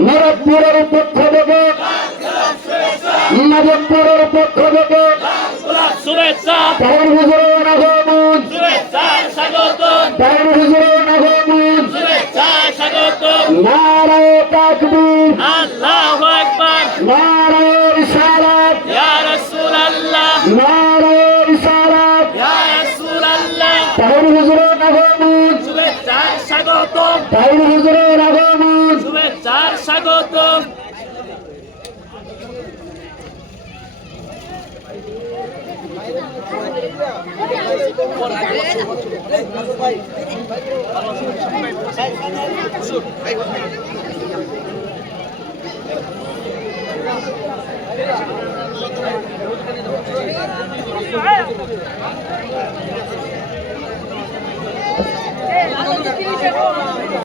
নরকপুরের পক্ষ থেকে নবপুরের পক্ষ থেকে শুভেচ্ছা তাহির হুজুরের আগমন শুভেচ্ছা স্বাগত তাহির হুজুরের আগমন শুভেচ্ছা স্বাগত নারায়ে তাকবীর আল্লাহু আকবার নারায়ে রিসালাত ইয়া রাসূলুল্লাহ নারায়ে রিসালাত ইয়া রাসূলুল্লাহ তাহির হুজুরের আগমন শুভেচ্ছা স্বাগত তাহির হুজুরের আগমন শুভেচ্ছা স্বাগত